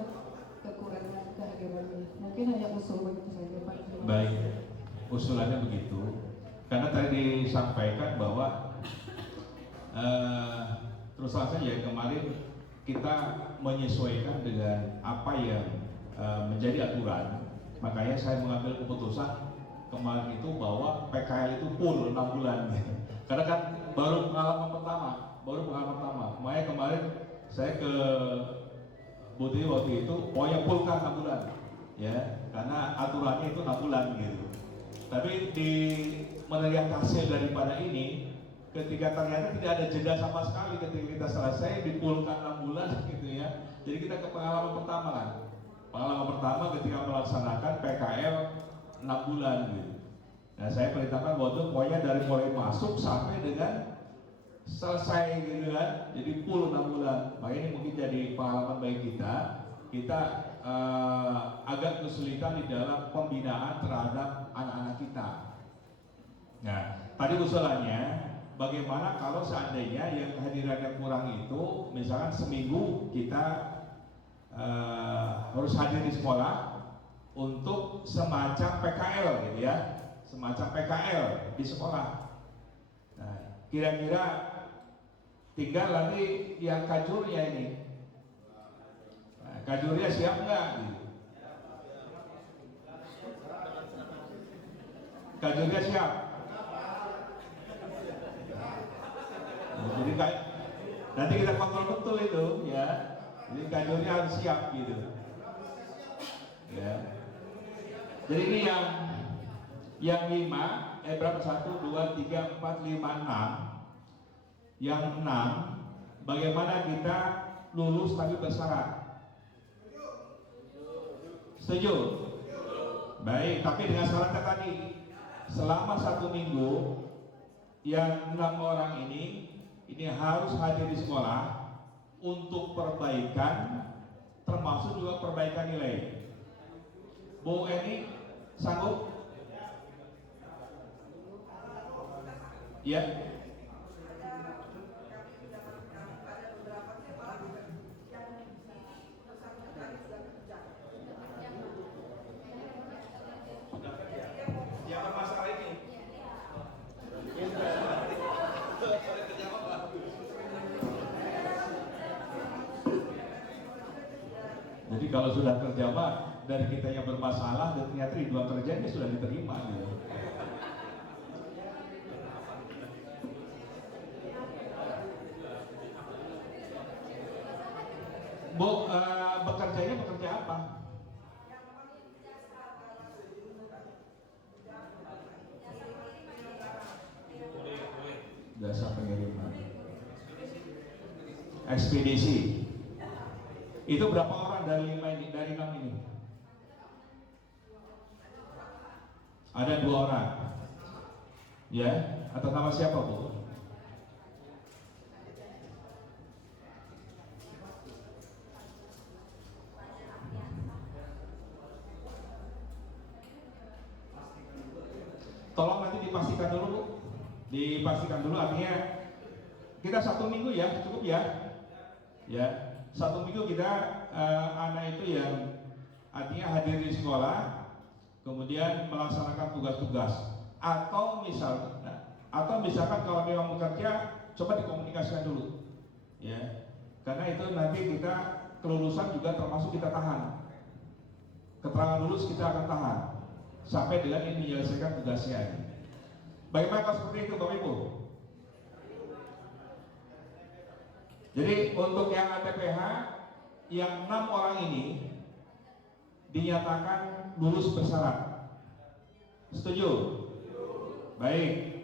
kekurangan kehadirannya. Mungkin hanya usul begitu saja Pak. Baik, usulannya begitu. Karena tadi disampaikan bahwa terus saja ya, kemarin kita menyesuaikan dengan apa yang menjadi aturan. Makanya saya mengambil keputusan kemarin itu bahwa PKL itu full 6 bulan. Karena kan baru pengalaman pertama. Makanya kemarin saya ke Bukti waktu itu pokoknya pulkan 6 bulan, ya, karena aturannya itu 6 bulan gitu. Tapi di melihat hasil daripada ini, ketika ternyata tidak ada jeda sama sekali ketika kita selesai dipulkan 6 bulan gitu ya. Jadi kita ke pengalaman pertama kan. Pengalaman pertama ketika melaksanakan PKL 6 bulan gitu. Nah saya perintahkan waktu pokoknya dari mulai masuk sampai dengan selesai gitu kan. Jadi full 6 bulan. Makanya ini mungkin jadi pengalaman bagi kita. Kita agak kesulitan di dalam pembinaan terhadap anak-anak kita. Nah, tadi usulannya bagaimana kalau seandainya yang kehadirannya kurang itu, misalkan seminggu kita harus hadir di sekolah untuk semacam PKL gitu ya, semacam PKL di sekolah. Nah, kira-kira tinggal nanti yang kajurnya ini, nah, kajurnya siap nggak? Gitu. Kajurnya siap. Jadi nanti kita kontrol betul itu ya. Jadi kajurnya harus siap gitu. Ya. Jadi ini yang 5, berapa? 1, 2, 3, 4, 5, 6. Yang 6, bagaimana kita lulus tapi bersyarat? Setuju? Baik, tapi dengan syaratnya tadi selama 1 minggu yang 6 orang ini harus hadir di sekolah untuk perbaikan, termasuk juga perbaikan nilai. Bu Eni sanggup? Ya. Sudah kerja. Yang bermasalah ini. Jadi kalau sudah kerja Pak, dari kita yang bermasalah dan ternyata di dua kerjanya sudah diterima gitu. Bu, bekerjanya bekerja apa? Jasa pengiriman. Ekspedisi. Itu berapa orang dari 5 ini, dari 6 ini? Ada 2 orang. Ya, atas nama siapa, Bu? Tolong nanti dipastikan dulu, Bu. Dipastikan dulu, artinya kita 1 minggu ya, cukup ya. Ya, 1 minggu kita anak itu yang artinya hadir di sekolah, kemudian melaksanakan tugas-tugas. Atau misalkan kalau memang bekerja, coba dikomunikasikan dulu, ya. Karena itu nanti kita kelulusan juga termasuk kita tahan. Keterangan lulus kita akan tahan sampai dengan ini menyelesaikan tugasnya. Bagaimana kalau seperti itu, Bapak Ibu? Jadi untuk yang ATPH, yang 6 orang ini dinyatakan lulus bersyarat. Setuju? Baik.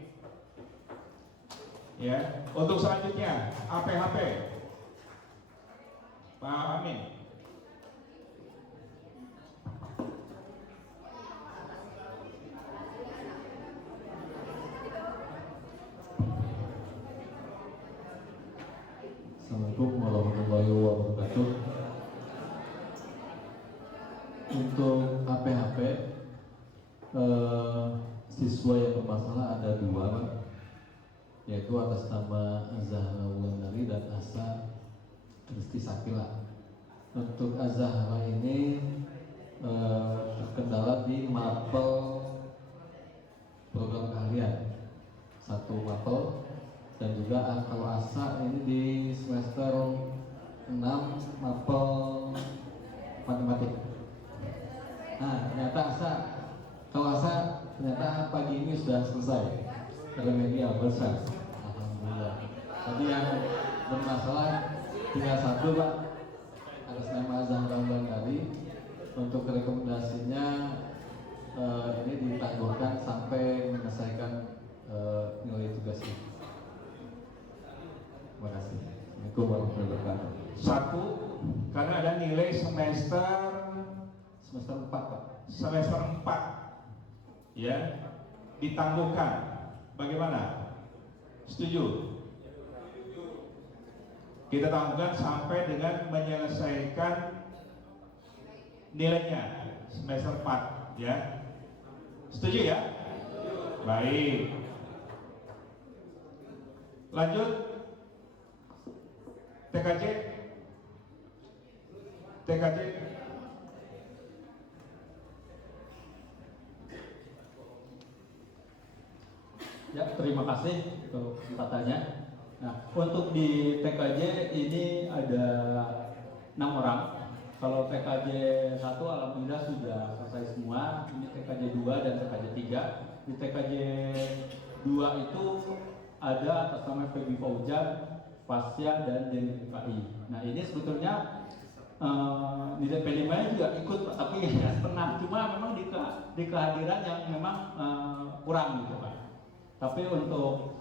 Ya, untuk selanjutnya APHP. Pak Amin. Assalamualaikum warahmatullahi wabarakatuh. Untuk APHP siswa yang bermasalah ada 2, Pak, yaitu atas nama Zahra Wulandari dan Asa Kristi Sakila. Untuk Azahra ini terkendala di mapel program keahlian, 1 mapel. Dan juga kalau Asa ini di semester 6 mapel matematik. Nah, ternyata kalau Asa ternyata pagi ini sudah selesai remedial besar. Alhamdulillah. Tadi yang bermasalah tinggal 1, Pak. atas nama Zahra Wulandari. Untuk rekomendasinya ini ditangguhkan sampai menyelesaikan nilai tugasnya. Terima kasih. Assalamualaikum warahmatullahi wabarakatuh. Satu, karena ada nilai semester 4 Pak. semester 4 ya ditangguhkan. Bagaimana? Setuju? Kita tangguhkan sampai dengan menyelesaikan nilainya semester 4 ya. Setuju ya? Baik. Lanjut. TKJ. TKJ. Ya, terima kasih untuk kesempatannya. Nah, untuk di TKJ ini ada 6 orang. Kalau TKJ 1 alhamdulillah sudah selesai semua. Ini TKJ 2 dan TKJ 3. Di TKJ 2 itu ada atas nama Feby Fauzan, Fasya dan Jenny Rifai. Nah, ini sebetulnya di DP 5 juga ikut, tapi ya setengah. Cuma memang di kehadiran yang memang kurang gitu kan. Tapi untuk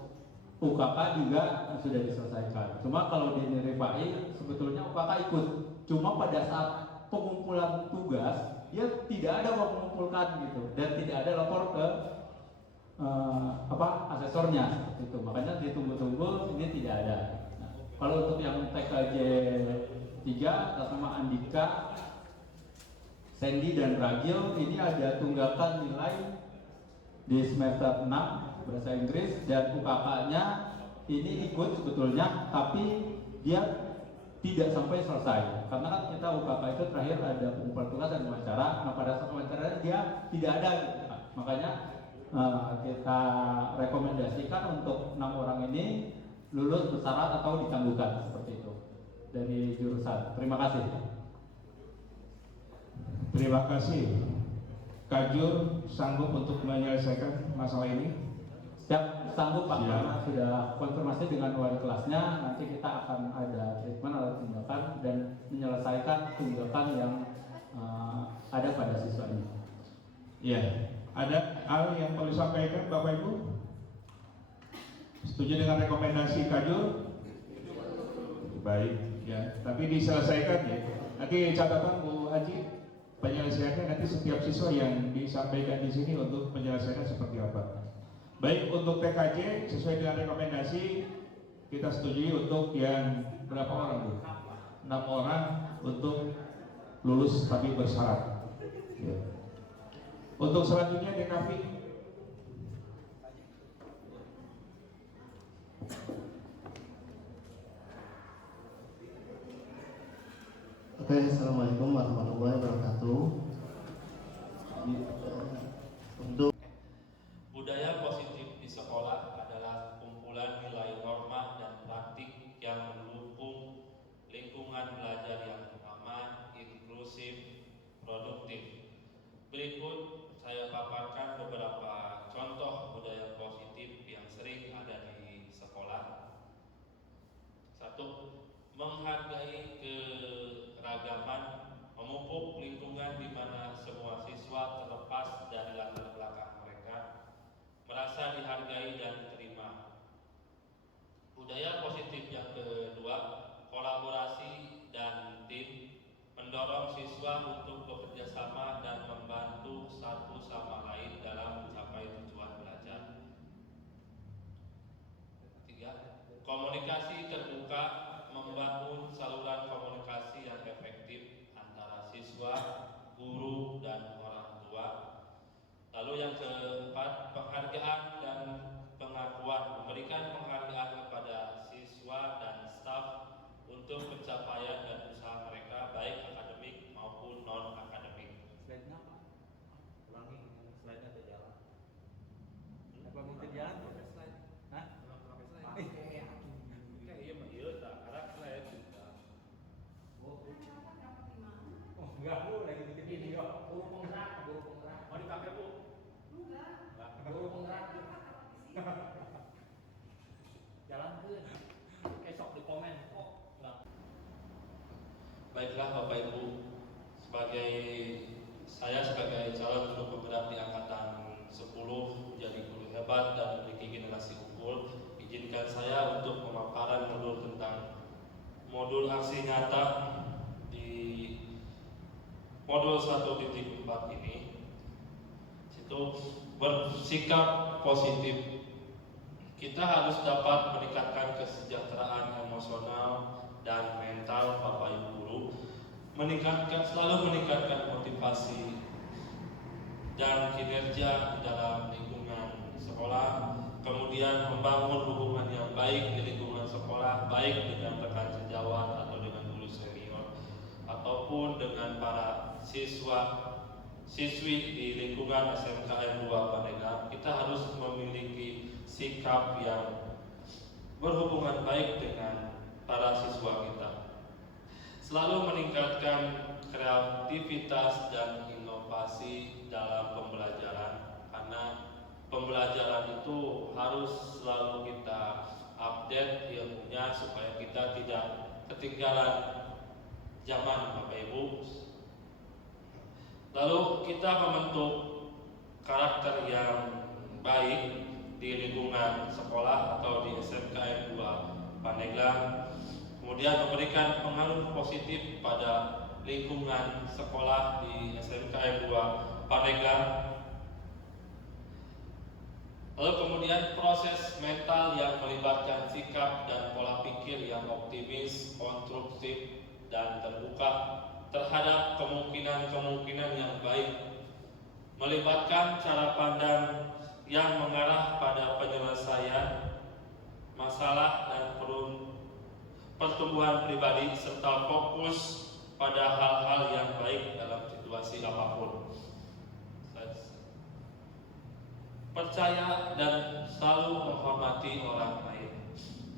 UKK juga sudah diselesaikan. Cuma kalau di Rifai sebetulnya UKK ikut. Cuma pada saat pengumpulan tugas dia tidak ada mengumpulkan gitu dan tidak ada lapor ke asesornya itu. Makanya ditunggu-tunggu ini tidak ada. Nah, kalau untuk yang TKJ 3 atas nama Andika, Sandy dan Ragil ini ada tunggakan nilai di semester 6 bahasa Inggris dan UKK-nya ini ikut sebetulnya tapi dia tidak sampai selesai karena kan kita UKK itu terakhir ada pengumpulan tugas dan wawancara. Nah, pada saat wawancara dia tidak ada gitu. Makanya kita rekomendasikan untuk 6 orang ini lulus bersyarat atau ditangguhkan seperti itu dari jurusan. Terima kasih. Terima kasih. Kajur sanggup untuk menyelesaikan masalah ini? Siap, sanggup Pak, Siap. karena sudah konfirmasi dengan wali kelasnya. Nanti kita akan ada treatment atau tindakan dan menyelesaikan tunggakan yang ada pada siswa ini. Ya, ada hal yang perlu disampaikan Bapak Ibu? Setuju dengan rekomendasi Kajur? Baik, ya. Tapi diselesaikan ya. Nanti catatan Bu Haji, penyelesaiannya nanti setiap siswa yang disampaikan di sini untuk penyelesaian seperti apa. Baik, untuk TKJ sesuai dengan rekomendasi kita setujui untuk yang berapa orang Bu? 6 orang untuk lulus tapi bersyarat. Ya. Untuk selanjutnya DKV. Oke, assalamualaikum warahmatullahi wabarakatuh. Untuk Budaya positif di sekolah adalah kumpulan nilai norma dan praktik yang mendukung lingkungan belajar yang aman, inklusif, produktif. Berikut saya paparkan beberapa contoh budaya positif yang sering ada di sekolah. 1. Menghargai keragaman, memupuk lingkungan di mana semua siswa terlepas dari latar belakang mereka merasa dihargai dan diterima. Budaya positif yang kedua, kolaborasi dan tim, mendorong siswa untuk bekerja sama dan membantu satu sama lain dalam mencapai tujuan belajar. 3. Komunikasi terbuka, membangun saluran komunikasi yang efektif antara siswa, guru, dan orang tua. Lalu yang keempat, penghargaan dan pengakuan, memberikan penghargaan kepada siswa dan staf untuk pencapaian dan usaha mereka baik akademik maupun non akademik. Slide-nya apa? Ulangi, slide-nya ada jalan. Apa mungkin jalan pakai slide? Hah? Pakai slide. Kayak iya mah iya tak arah slide juga. Oh, enggak Bu, lagi bikin video. Guru penggerak. Mau dipakai Bu? Enggak. Guru penggerak. modul 1.4 ini itu bersikap positif. Kita harus dapat meningkatkan kesejahteraan emosional dan mental Bapak Ibu guru, selalu meningkatkan motivasi dan kinerja dalam lingkungan sekolah, kemudian membangun hubungan yang baik di lingkungan sekolah, baik dengan rekan sejawat atau dengan guru senior ataupun dengan para siswi di lingkungan SMKN 2 Pandeglang. Kita harus memiliki sikap yang berhubungan baik dengan para siswa kita, selalu meningkatkan kreativitas dan inovasi dalam pembelajaran, karena pembelajaran itu harus selalu kita update ilmunya supaya kita tidak ketinggalan zaman Bapak Ibu. Lalu kita membentuk karakter yang baik di lingkungan sekolah atau di SMKN 2 Pandeglang, kemudian memberikan pengaruh positif pada lingkungan sekolah di SMKN 2 Pandeglang. Lalu kemudian proses mental yang melibatkan sikap dan pola pikir yang optimis, konstruktif, dan terbuka terhadap kemungkinan-kemungkinan yang baik, melibatkan cara pandang yang mengarah pada penyelesaian masalah dan pertumbuhan pribadi, serta fokus pada hal-hal yang baik dalam situasi apapun. Percaya dan selalu menghormati orang lain.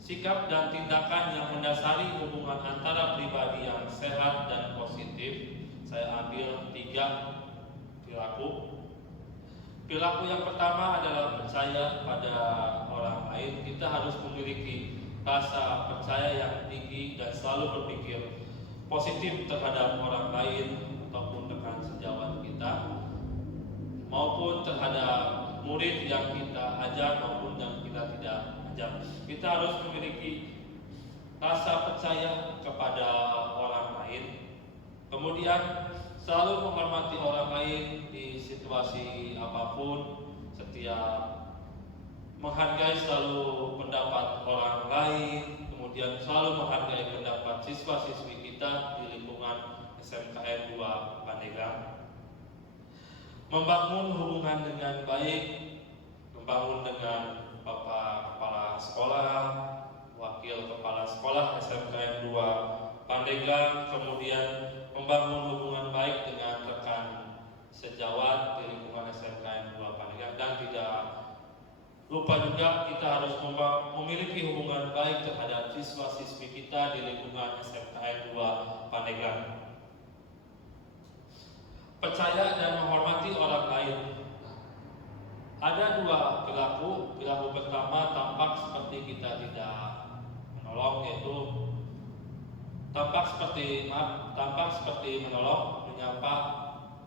Sikap dan tindakan yang mendasari hubungan antara pribadi yang sehat dan positif. Saya ambil 3 perilaku. Perilaku yang pertama adalah percaya pada orang lain. Kita harus memiliki rasa percaya yang tinggi dan selalu berpikir positif terhadap orang lain ataupun rekan sejawat kita, maupun terhadap murid yang kita ajar maupun yang kita tidak ajar. Kita harus memiliki rasa percaya kepada orang lain. Kemudian selalu menghormati orang lain di situasi apapun, menghargai selalu pendapat orang lain, kemudian selalu menghargai pendapat siswa-siswi kita di lingkungan SMKN 2 Pandeglang. Membangun hubungan dengan baik, membangun dengan Bapak Kepala Sekolah, Wakil Kepala Sekolah SMKN 2 Pandeglang, kemudian membangun hubungan baik dengan rekan sejawat di lingkungan SMKN 2 Pandeglang, dan tidak lupa juga kita harus memiliki hubungan baik terhadap siswa-siswi kita di lingkungan SMKN 2 Pandeglang. Percaya dan menghormati orang lain. Ada 2 perilaku. Perilaku pertama tampak seperti kita tidak menolong, yaitu tampak seperti menolong, menyapa,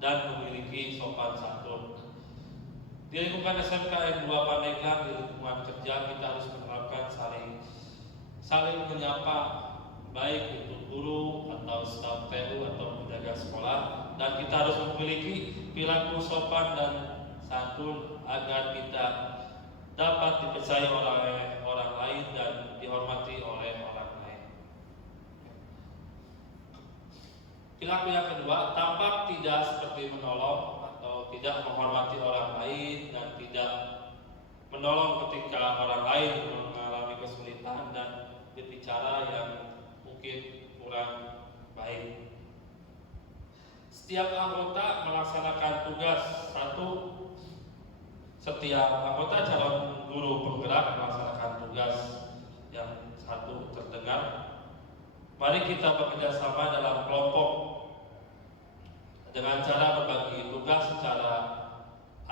dan memiliki sopan santun. Di lingkungan SMKN 2 Pandeglang, di lingkungan kerja, kita harus menerapkan saling menyapa, baik itu guru atau staf TU atau penjaga sekolah, dan kita harus memiliki perilaku sopan dan santun agar kita dapat dipercaya oleh orang lain dan dihormati oleh orang lain. Perilaku yang kedua tampak tidak seperti menolong atau tidak menghormati orang lain dan tidak menolong ketika orang lain mengalami kesulitan dan berbicara yang mungkin kurang baik. Setiap anggota melaksanakan tugas setiap anggota calon guru penggerak melaksanakan tugas yang terdengar. Mari kita bekerja sama dalam kelompok dengan cara berbagi tugas secara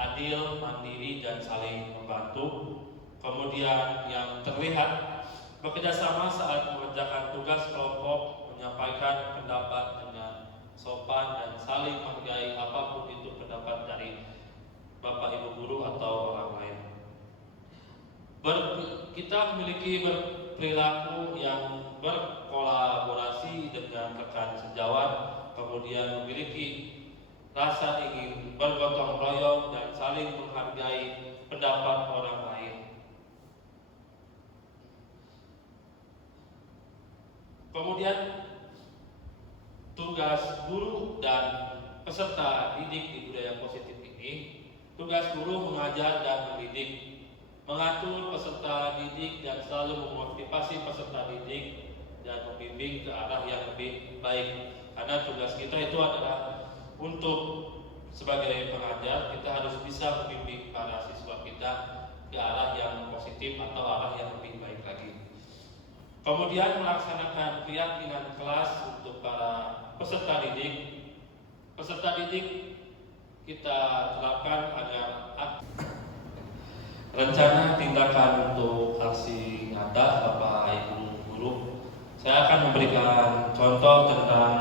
adil, mandiri, dan saling membantu. Kemudian yang terlihat bekerja sama saat mengerjakan tugas kelompok, menyampaikan pendapat dengan sopan dan saling menghargai apapun itu pendapat dari Bapak Ibu guru atau orang lain. Kita memiliki perilaku yang berkolaborasi dengan rekan sejawat, kemudian memiliki rasa ingin bergotong royong dan saling menghargai pendapat orang lain. Kemudian tugas guru dan peserta didik di budaya positif ini, tugas guru mengajar dan mendidik, mengatur peserta didik dan selalu memotivasi peserta didik dan membimbing ke arah yang lebih baik. Karena tugas kita itu adalah untuk sebagai pengajar, kita harus bisa membimbing para siswa kita ke arah yang positif atau arah yang lebih baik lagi. Kemudian melaksanakan keyakinan kelas untuk para peserta didik. Peserta didik kita terapkan agar rencana tindakan untuk aksi nyata Bapak Ibu guru. Saya akan memberikan contoh tentang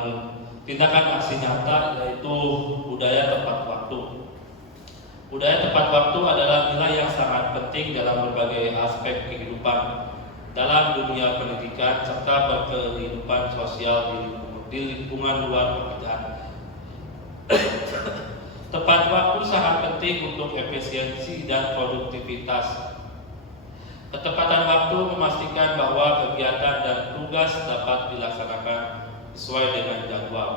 tindakan aksi nyata, yaitu budaya tepat waktu. Budaya tepat waktu adalah nilai yang sangat penting dalam berbagai aspek kehidupan, dalam dunia pendidikan serta berkehidupan sosial di lingkungan luar pekerjaan. Tepat waktu sangat penting untuk efisiensi dan produktivitas. Ketepatan waktu memastikan bahwa kegiatan dan tugas dapat dilaksanakan sesuai dengan jadwal,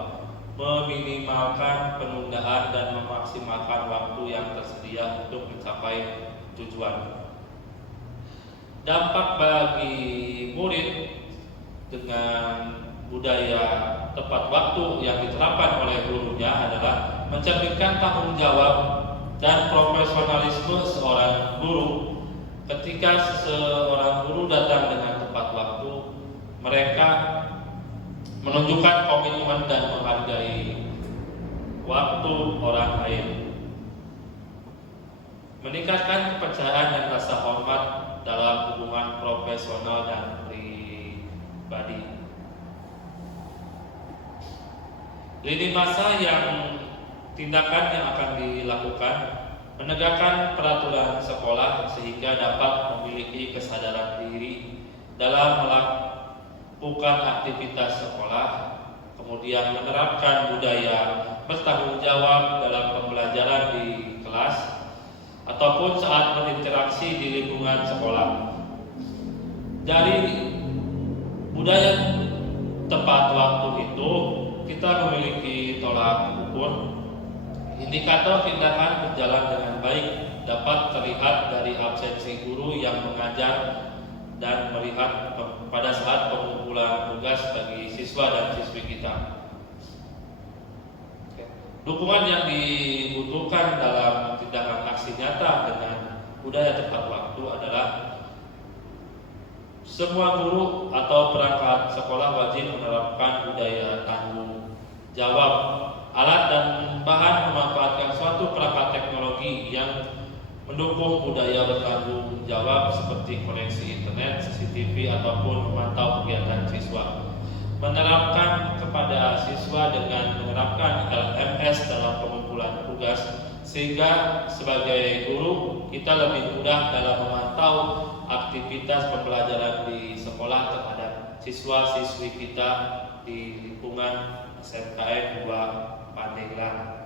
meminimalkan penundaan dan memaksimalkan waktu yang tersedia untuk mencapai tujuan. Dampak bagi murid dengan budaya tepat waktu yang diterapkan oleh gurunya adalah mencerminkan tanggung jawab dan profesionalisme seorang guru. Ketika seorang guru datang dengan tepat waktu, mereka menunjukkan komitmen dan menghargai waktu orang lain, meningkatkan kepercayaan dan rasa hormat dalam hubungan profesional dan pribadi. Lini masa yang tindakan yang akan dilakukan: menegakkan peraturan sekolah sehingga dapat memiliki kesadaran diri dalam melakukan aktivitas sekolah, kemudian menerapkan budaya bertanggung jawab dalam pembelajaran di kelas ataupun saat berinteraksi di lingkungan sekolah. Dari budaya tepat waktu itu, kita memiliki tolak ukur. Indikator tindakan berjalan dengan baik dapat terlihat dari absensi guru yang mengajar dan melihat pada saat pengumpulan tugas bagi siswa dan siswi kita. Dukungan yang dibutuhkan dalam tindakan aksi nyata dengan budaya tepat waktu adalah semua guru atau perangkat sekolah wajib menerapkan budaya tanggung jawab. Alat dan bahan memanfaatkan suatu perangkat teknologi yang mendukung budaya bertanggung jawab seperti koneksi internet, CCTV ataupun memantau kegiatan siswa. Menerapkan kepada siswa dengan menerapkan LMS dalam pengumpulan tugas, sehingga sebagai guru kita lebih mudah dalam memantau aktivitas pembelajaran di sekolah terhadap siswa-siswi kita di lingkungan SMKN 2 Pandeglang.